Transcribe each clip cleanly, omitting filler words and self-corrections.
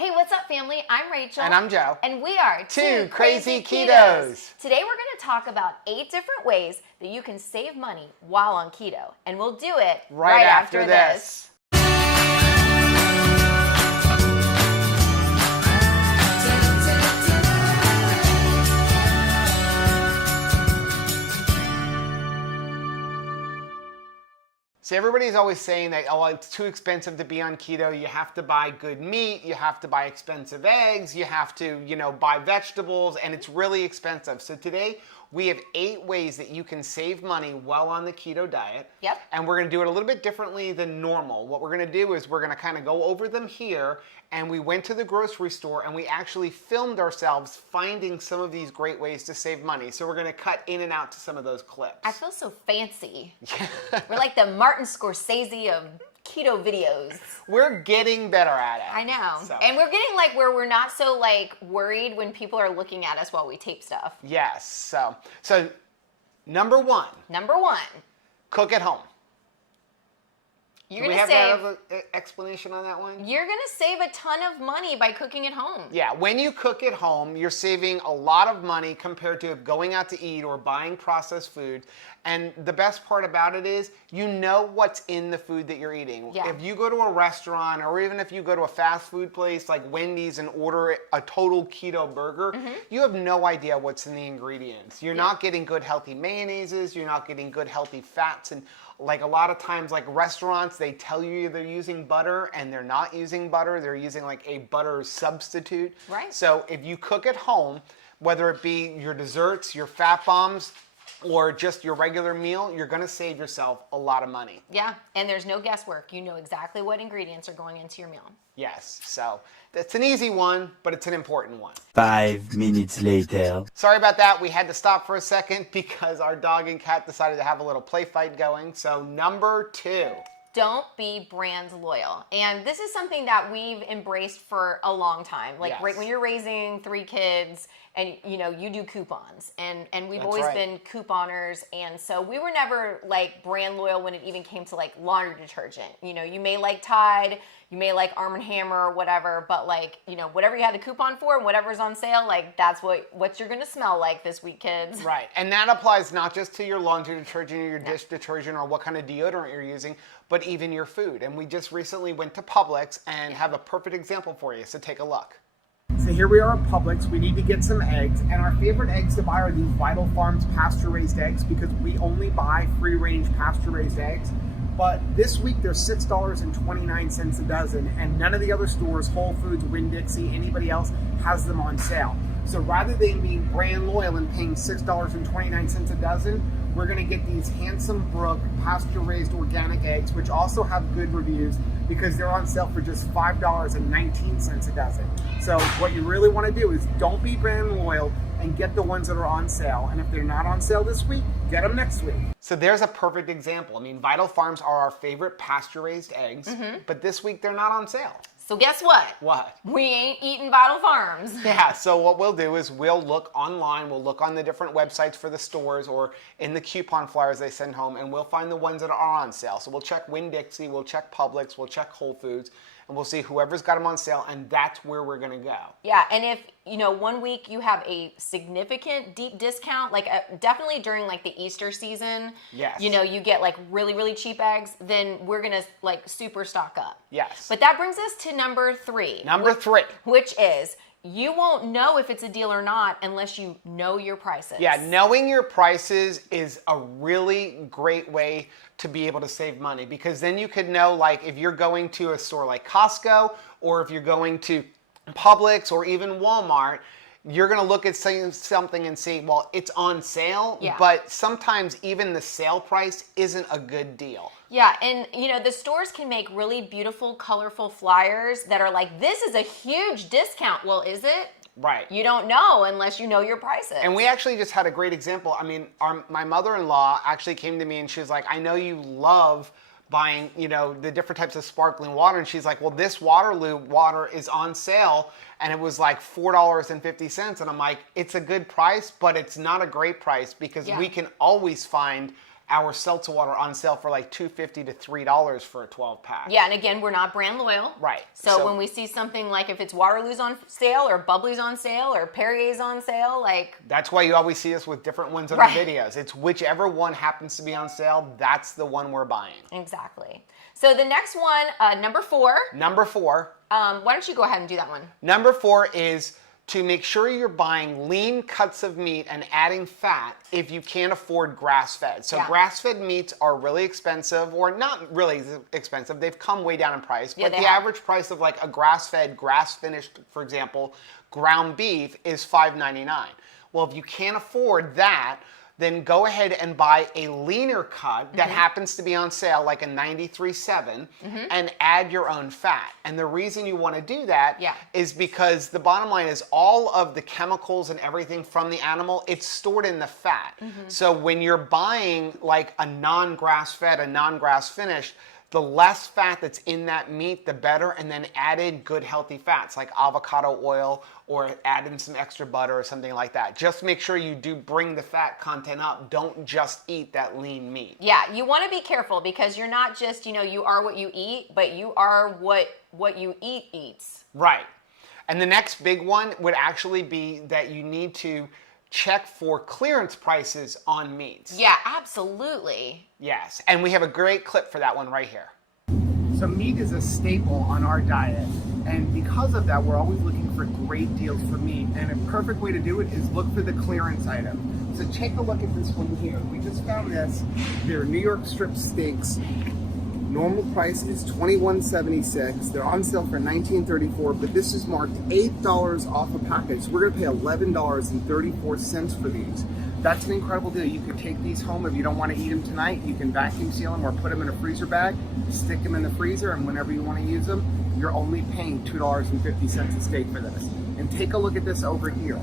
Hey, what's up, family? I'm Rachel. And I'm Joe. And we are Two Crazy Ketos. Today we're going to talk about 8 different ways that you can save money while on keto. And we'll do it right after this. So everybody's always saying that, oh, it's too expensive to be on keto. You have to buy good meat. You have to buy expensive eggs. You have to, buy vegetables, and it's really expensive. So today we have 8 ways that you can save money while on the keto diet. Yep. And we're going to do it a little bit differently than normal. What we're going to do is we're going to kind of go over them here. And we went to the grocery store and we actually filmed ourselves finding some of these great ways to save money. So we're going to cut in and out to some of those clips. I feel so fancy. We're like the Martin Scorsese of keto videos. We're getting better at it. I know. So. And we're getting where we're not so worried when people are looking at us while we tape stuff. Yes. So number one. Cook at home. You're Do we gonna have save, an explanation on that one? You're going to save a ton of money by cooking at home. Yeah, when you cook at home, you're saving a lot of money compared to going out to eat or buying processed food. And the best part about it is you know what's in the food that you're eating. Yeah. If you go to a restaurant or even if you go to a fast food place like Wendy's and order a total keto burger, you have no idea what's in the ingredients. You're not getting good healthy mayonnaises, you're not getting good healthy fats, and a lot of times restaurants, they tell you they're using butter and they're not using butter. They're using a butter substitute. Right. So if you cook at home, whether it be your desserts, your fat bombs, or just your regular meal, you're going to save yourself a lot of money. Yeah, and there's no guesswork. You know exactly what ingredients are going into your meal. Yes, so it's an easy one, but it's an important one. 5 minutes later. Sorry about that. We had to stop for a second because our dog and cat decided to have a little play fight going. So number 2. Don't be brand loyal. And this is something that we've embraced for a long time. Yes. When you're raising 3 kids and you do coupons and we've That's always right. been couponers, and so we were never brand loyal when it even came to laundry detergent. You may like Tide, you may like Arm & Hammer or whatever, but whatever you had the coupon for and whatever's on sale, that's what you're gonna smell like this week, kids. Right, and that applies not just to your laundry detergent or your dish detergent or what kind of deodorant you're using, but even your food. And we just recently went to Publix and have a perfect example for you, so take a look. So here we are at Publix. We need to get some eggs, and our favorite eggs to buy are these Vital Farms pasture-raised eggs because we only buy free-range pasture-raised eggs. But this week they're $6.29 a dozen, and none of the other stores, Whole Foods, Winn-Dixie, anybody else, has them on sale. So rather than being brand loyal and paying $6.29 a dozen, we're going to get these Handsome Brook pasture-raised organic eggs, which also have good reviews because they're on sale for just $5.19 a dozen. So what you really want to do is don't be brand loyal and get the ones that are on sale. And if they're not on sale this week, get them next week. So there's a perfect example. I mean, Vital Farms are our favorite pasture-raised eggs, but this week they're not on sale. So guess what? What? We ain't eating Vital Farms. Yeah, so what we'll do is we'll look online, we'll look on the different websites for the stores or in the coupon flyers they send home, and we'll find the ones that are on sale. So we'll check Winn-Dixie, we'll check Publix, we'll check Whole Foods, and we'll see whoever's got them on sale, and that's where we're gonna go. Yeah, and if, 1 week you have a significant deep discount, definitely during the Easter season, yes, you get really, really cheap eggs, then we're gonna super stock up. Yes. But that brings us to number 3. Which is, you won't know if it's a deal or not unless you know your prices. Yeah, knowing your prices is a really great way to be able to save money because then you could know if you're going to a store like Costco or if you're going to Publix or even Walmart, you're going to look at something and see, well, it's on sale, but sometimes even the sale price isn't a good deal. Yeah, and the stores can make really beautiful, colorful flyers that are this is a huge discount. Well, is it? Right. You don't know unless you know your prices. And we actually just had a great example. I mean, my mother-in-law actually came to me and she was like, I know you love buying, the different types of sparkling water. And she's like, well, this Waterloo water is on sale. And it was $4.50. And I'm like, it's a good price, but it's not a great price because we can always find our seltzer water on sale for like $2.50 to $3 for a 12 pack. Yeah, and again, we're not brand loyal. Right. So when we see something like if it's Waterloo's on sale or Bubbly's on sale or Perrier's on sale, like... That's why you always see us with different ones on Right. our videos. It's whichever one happens to be on sale, that's the one we're buying. Exactly. So the next one, number 4. Number 4. Why don't you go ahead and do that one? Number 4 is to make sure you're buying lean cuts of meat and adding fat if you can't afford grass-fed. So Yeah. grass-fed meats are really expensive, or not really expensive. They've come way down in price. Yeah, But they the have. average price of like a grass-fed, grass-finished, for example, ground beef is $5.99. Well, if you can't afford that, then go ahead and buy a leaner cut that happens to be on sale, like a 93.7, and add your own fat. And the reason you want to do that Yeah. is because the bottom line is all of the chemicals and everything from the animal, it's stored in the fat. So when you're buying like a non-grass fed, a non-grass finished, the less fat that's in that meat, the better, and then add in good healthy fats like avocado oil or add in some extra butter or something like that. Just make sure you do bring the fat content up. Don't just eat that lean meat. Yeah, you want to be careful because you're not just, you are what you eat, but you are what you eat eats. Right. And the next big one would actually be that you need to check for clearance prices on meats. Yeah, absolutely. Yes, and we have a great clip for that one right here. So meat is a staple on our diet, and because of that, we're always looking for great deals for meat, and a perfect way to do it is look for the clearance item. So take a look at this one here. We just found this. They're New York strip steaks. Normal price is $21.76. They're on sale for $19.34, but this is marked $8 off a package. So we're gonna pay $11.34 for these. That's an incredible deal. You could take these home if you don't want to eat them tonight. You can vacuum seal them or put them in a freezer bag, stick them in the freezer, and whenever you want to use them, you're only paying $2.50 a steak for this. And take a look at this over here.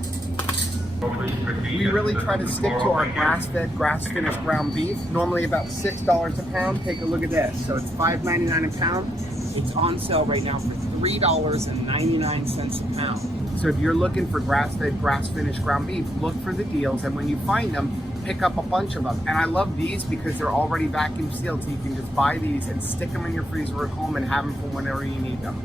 We really try to stick to our grass-fed, grass-finished ground beef. Normally about $6 a pound. Take a look at this. So it's $5.99 a pound. It's on sale right now for $3.99 a pound. So if you're looking for grass-fed, grass-finished ground beef, look for the deals, and when you find them, pick up a bunch of them. And I love these because they're already vacuum sealed, so you can just buy these and stick them in your freezer at home and have them for whenever you need them.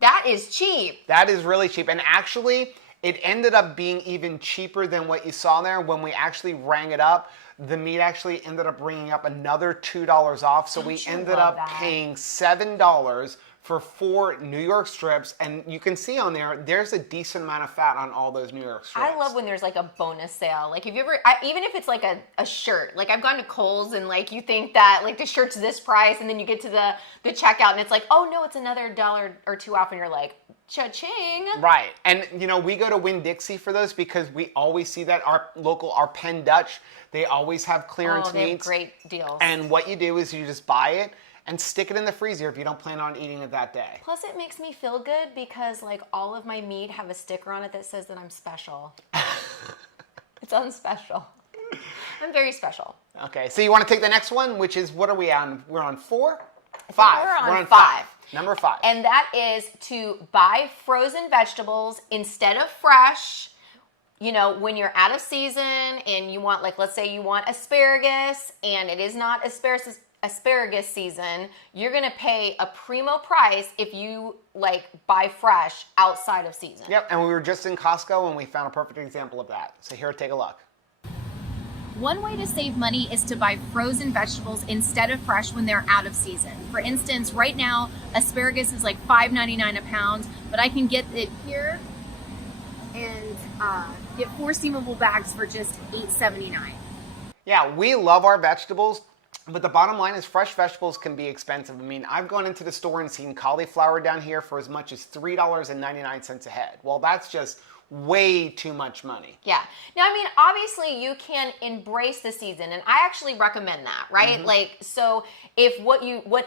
That is cheap. That is really cheap. And actually, it ended up being even cheaper than what you saw there. When we actually rang it up, the meat actually ended up bringing up another $2 off. So we Don't you ended love up that? paying $7 for 4 New York strips. And you can see on there, there's a decent amount of fat on all those New York strips. I love when there's like a bonus sale. Like, if you ever, even if it's like a shirt, like I've gone to Kohl's and like you think that like the shirt's this price, and then you get to the checkout and it's like, oh no, it's another $1 or $2 off, and you're like, cha-ching. Right. And, we go to Winn-Dixie for those because we always see that our Penn Dutch, they always have clearance Oh, they have meats. great deals. And what you do is you just buy it and stick it in the freezer if you don't plan on eating it that day. Plus, it makes me feel good because like all of my meat have a sticker on it that says that I'm special. It's on special. I'm very special. Okay, so you want to take the next one, which is, what are we on? We're on 4? 5. We're on 5. Number 5. And that is to buy frozen vegetables instead of fresh. When you're out of season and you want, like, let's say you want asparagus and it is not asparagus season, you're gonna pay a primo price if you like buy fresh outside of season. Yep, and we were just in Costco and we found a perfect example of that. So here, take a look. One way to save money is to buy frozen vegetables instead of fresh when they're out of season. For instance, right now, asparagus is like $5.99 a pound, but I can get it here and get 4 steamable bags for just $8.79. Yeah, we love our vegetables, but the bottom line is fresh vegetables can be expensive. I mean, I've gone into the store and seen cauliflower down here for as much as $3.99 a head. Well, that's just way too much money. Yeah. Now, I mean, obviously you can embrace the season, and I actually recommend that, right? Like, so if what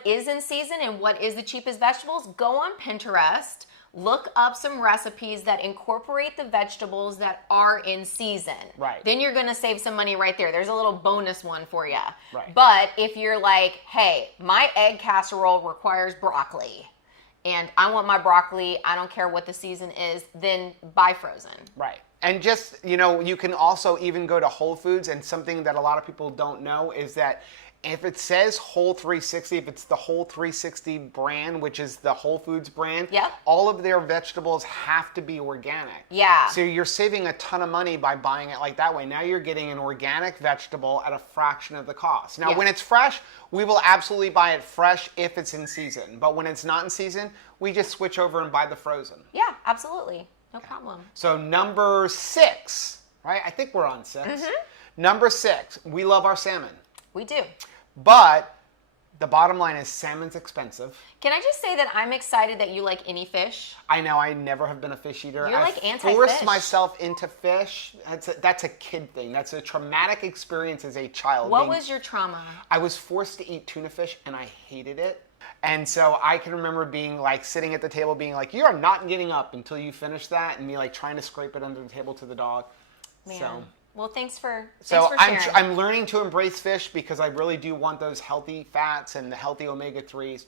is in season and what is the cheapest vegetables, go on Pinterest, look up some recipes that incorporate the vegetables that are in season. Right. Then you're gonna save some money right there. There's a little bonus one for you. Right. But if you're like, hey, my egg casserole requires broccoli, and I want my broccoli, I don't care what the season is, then buy frozen. Right. And just, you can also even go to Whole Foods, and something that a lot of people don't know is that if it says Whole 360, if it's the Whole 360 brand, which is the Whole Foods brand, Yep. all of their vegetables have to be organic. Yeah. So you're saving a ton of money by buying it like that way. Now you're getting an organic vegetable at a fraction of the cost. Now, Yeah. when it's fresh, we will absolutely buy it fresh if it's in season. But when it's not in season, we just switch over and buy the frozen. Yeah, absolutely. No problem. So number 6, right? I think we're on 6. Mm-hmm. Number 6, we love our salmon. We do. But the bottom line is salmon's expensive. Can I just say that I'm excited that you like any fish? I know I never have been a fish eater. You're I like anti-fish. forced myself into fish. That's a kid thing. That's a traumatic experience as a child. What was your trauma? I was forced to eat tuna fish and I hated it. And so I can remember being like sitting at the table being like, you are not getting up until you finish that, and me like trying to scrape it under the table to the dog. Man. Well, thanks for So sharing. I'm learning to embrace fish because I really do want those healthy fats and the healthy omega-3s.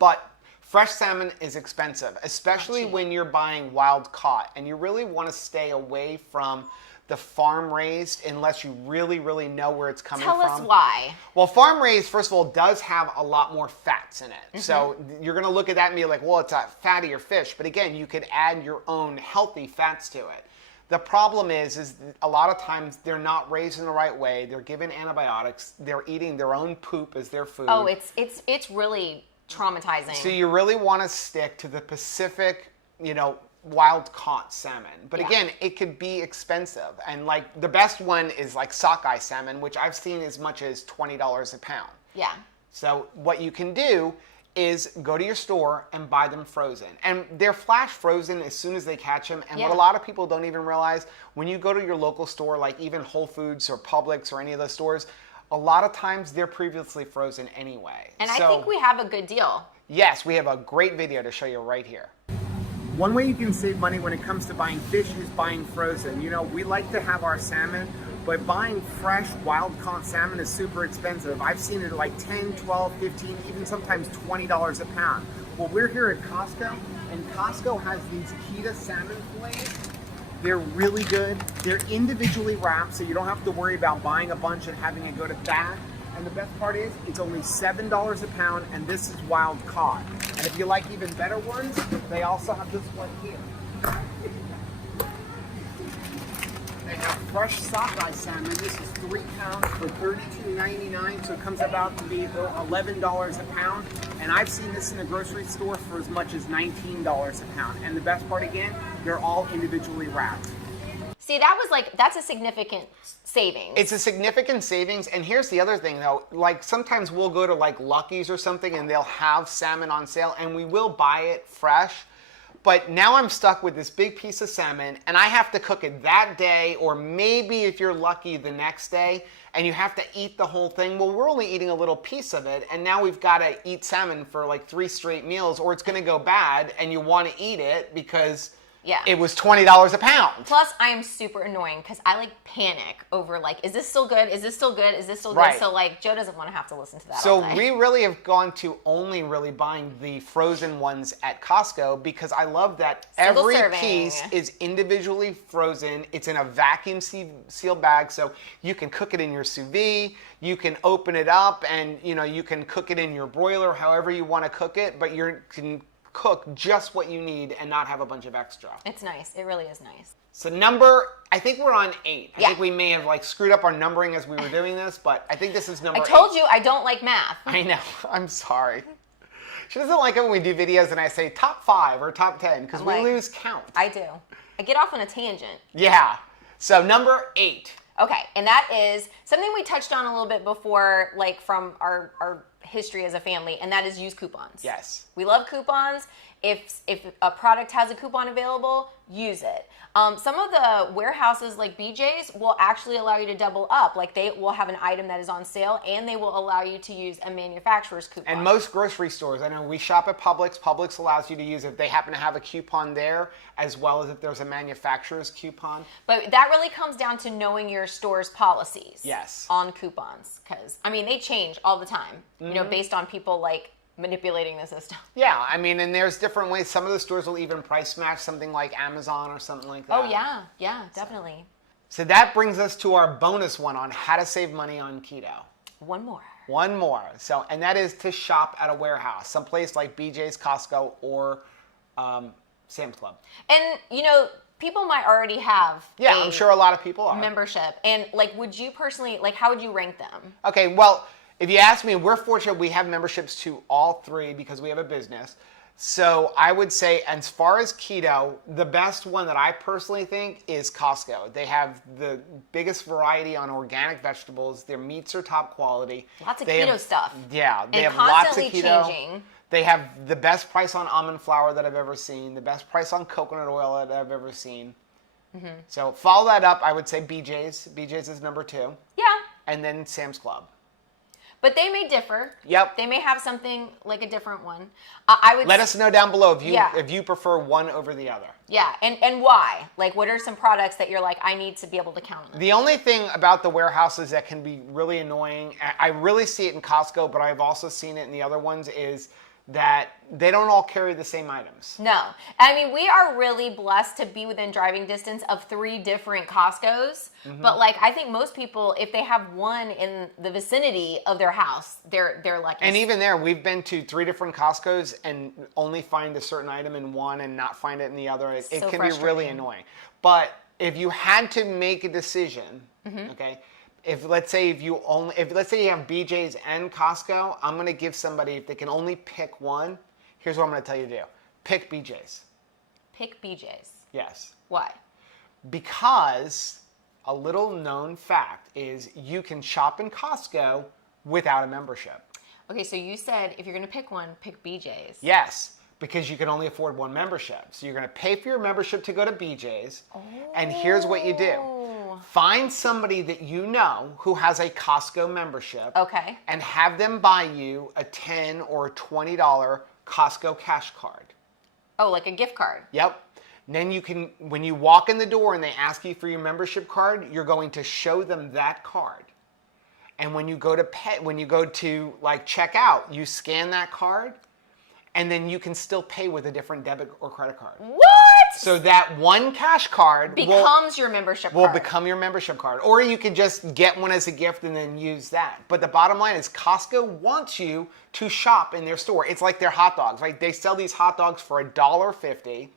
But fresh salmon is expensive, especially when you're buying wild caught. And you really want to stay away from the farm raised unless you really, really know where it's coming from. Tell us why. Well, farm raised, first of all, does have a lot more fats in it. Mm-hmm. So you're going to look at that and be like, well, it's a fattier fish. But again, you could add your own healthy fats to it. The problem is a lot of times they're not raised in the right way. They're given antibiotics. They're eating their own poop as their food. Oh, it's really traumatizing. So you really want to stick to the Pacific, wild caught salmon. But Yeah. again, it could be expensive. And like the best one is like sockeye salmon, which I've seen as much as $20 a pound. Yeah. So what you can do is go to your store and buy them frozen. And they're flash frozen as soon as they catch them. And what Yeah. a lot of people don't even realize, when you go to your local store, like even Whole Foods or Publix or any of those stores, a lot of times they're previously frozen anyway. And I think we have a good deal. Yes, we have a great video to show you right here. One way you can save money when it comes to buying fish is buying frozen. We like to have our salmon, but buying fresh, wild-caught salmon is super expensive. I've seen it at like $10, $12, $15, even sometimes $20 a pound. Well, we're here at Costco, and Costco has these Keto salmon fillets. They're really good. They're individually wrapped, so you don't have to worry about buying a bunch and having it go to bad. And the best part is, it's only $7 a pound, and this is wild caught. And if you like even better ones, they also have this one here. They have fresh sockeye salmon. This is 3 pounds for $32.99, so it comes about to be $11 a pound. And I've seen this in the grocery store for as much as $19 a pound. And the best part again, they're all individually wrapped. See, that's a significant savings. It's a significant savings. And here's the other thing though, like sometimes we'll go to like Lucky's or something and they'll have salmon on sale and we will buy it fresh. But now I'm stuck with this big piece of salmon and I have to cook it that day, or maybe if you're lucky the next day, and you have to eat the whole thing. Well, we're only eating a little piece of it, and now we've got to eat salmon for like 3 straight meals, or it's going to go bad and you want to eat it because it was $20 a pound. Plus, I am super annoying because I like panic over like, is this still good? Is this still good? Is this still good? Right. So like, Joe doesn't want to have to listen to that So all day. we really have gone to only really buying the frozen ones at Costco because I love that Single every serving. piece is individually frozen. It's in a vacuum sealed bag, so you can cook it in your sous vide. You can open it up and you can cook it in your broiler, however you want to cook it, but you can cook just what you need and not have a bunch of extra. It's nice. It really is nice. So I think we're on 8. I think we may have like screwed up our numbering as we were doing this, but I think this is number 8. I told you I don't like math. I know. I'm sorry. She doesn't like it when we do videos and I say top 5 or top 10 because we lose count. I do. I get off on a tangent. Yeah. So number 8. Okay, and that is something we touched on a little bit before, like from our history as a family, and that is use coupons. Yes. We love coupons. If a product has a coupon available, use it. Some of the warehouses like BJ's will actually allow you to double up. Like they will have an item that is on sale and they will allow you to use a manufacturer's coupon. And most grocery stores, I know we shop at Publix. Publix allows you to use if they happen to have a coupon there, as well as if there's a manufacturer's coupon. But that really comes down to knowing your store's policies. Yes. On coupons. Because, I mean, they change all the time, based on people like manipulating the system. Yeah, I mean, and there's different ways. Some of the stores will even price match something like Amazon or something like that. Oh yeah, definitely. So that brings us to our bonus one on how to save money on keto. One more. One more. So, and that is to shop at a warehouse, someplace like BJ's, Costco, or Sam's Club. And people might already have Yeah, I'm sure a lot of people are. membership. And like, would you personally, like, how would you rank them? Okay, well, if you ask me, we're fortunate we have memberships to all three because we have a business. So I would say, as far as keto, the best one that I personally think is Costco. They have the biggest variety on organic vegetables. Their meats are top quality. Lots of They keto have- stuff. Yeah, they And have lots of constantly keto. changing. They have the best price on almond flour that I've ever seen, the best price on coconut oil that I've ever seen. Mm-hmm. So follow that up. I would say BJ's. BJ's is number 2. Yeah. And then Sam's Club. But they may differ. Yep. They may have something like a different one. I would Let us know down below Yeah. if you prefer one over the other. Yeah, and why? Like, what are some products that you're like, I need to be able to count on them? The only thing about the warehouses that can be really annoying, I really see it in Costco, but I've also seen it in the other ones, is that they don't all carry the same items. No. I mean, we are really blessed to be within driving distance of 3 different Costcos. Mm-hmm. But like, I think most people, if they have one in the vicinity of their house, they're lucky. And even there, we've been to 3 different Costcos and only find a certain item in one and not find it in the other. It So can be really frustrating. annoying. But if you had to make a decision, Mm-hmm. okay, let's say you have BJ's and Costco, I'm gonna give somebody, if they can only pick one, here's what I'm gonna tell you to do. Pick BJ's. Pick BJ's. Yes. Why? Because a little known fact is you can shop in Costco without a membership. Okay, so you said if you're going to pick one, pick BJ's. Yes, because you can only afford one membership. So you're going to pay for your membership to go to BJ's. And here's what you do. Find somebody that you know who has a Costco membership. Okay. And have them buy you a $10 or $20 Costco cash card. Oh, like a gift card. Yep. Then you can, when you walk in the door and they ask you for your membership card, you're going to show them that card. And when you go to like check out, you scan that card, and then you can still pay with a different debit or credit card. What? So that one cash card Becomes your membership will card. become your membership card. Or you can just get one as a gift and then use that. But the bottom line is Costco wants you to shop in their store. It's like their hot dogs, right? They sell these hot dogs for $1.50.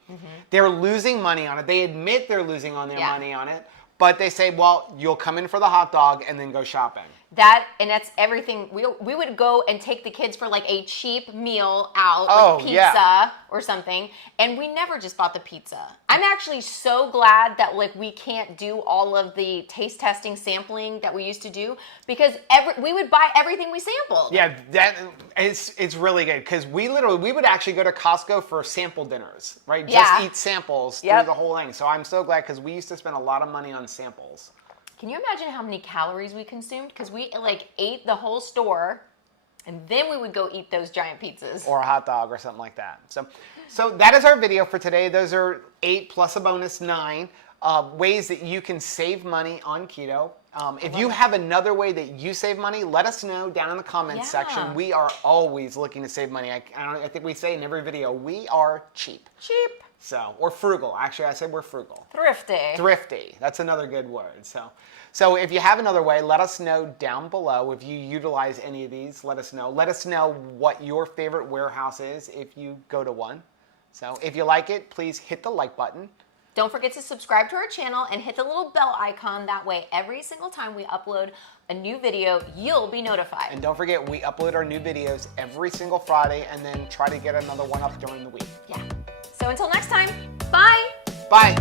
They're losing money on it. They admit they're losing on their money on it. But they say, well, you'll come in for the hot dog and then go shopping. That's everything. We would go and take the kids for like a cheap meal out, like pizza or something, and we never just bought the pizza. I'm actually so glad that like we can't do all of the taste testing sampling that we used to do, because we would buy everything we sampled. Yeah, it's really good, because we would actually go to Costco for sample dinners, right? Just eat samples through the whole thing. So I'm so glad, because we used to spend a lot of money on samples. Can you imagine how many calories we consumed? Because we like ate the whole store, and then we would go eat those giant pizzas. Or a hot dog or something like that. So that is our video for today. Those are 8 plus a bonus 9 ways that you can save money on keto. If you have another way that you save money, let us know down in the comments section. We are always looking to save money. I think we say in every video, we are cheap. Cheap. So, or frugal. Actually, I said we're frugal. Thrifty. Thrifty. That's another good word. So if you have another way, let us know down below. If you utilize any of these, let us know. Let us know what your favorite warehouse is if you go to one. So if you like it, please hit the like button. Don't forget to subscribe to our channel and hit the little bell icon. That way, every single time we upload a new video, you'll be notified. And don't forget, we upload our new videos every single Friday, and then try to get another one up during the week. Yeah. So until next time, bye. Bye.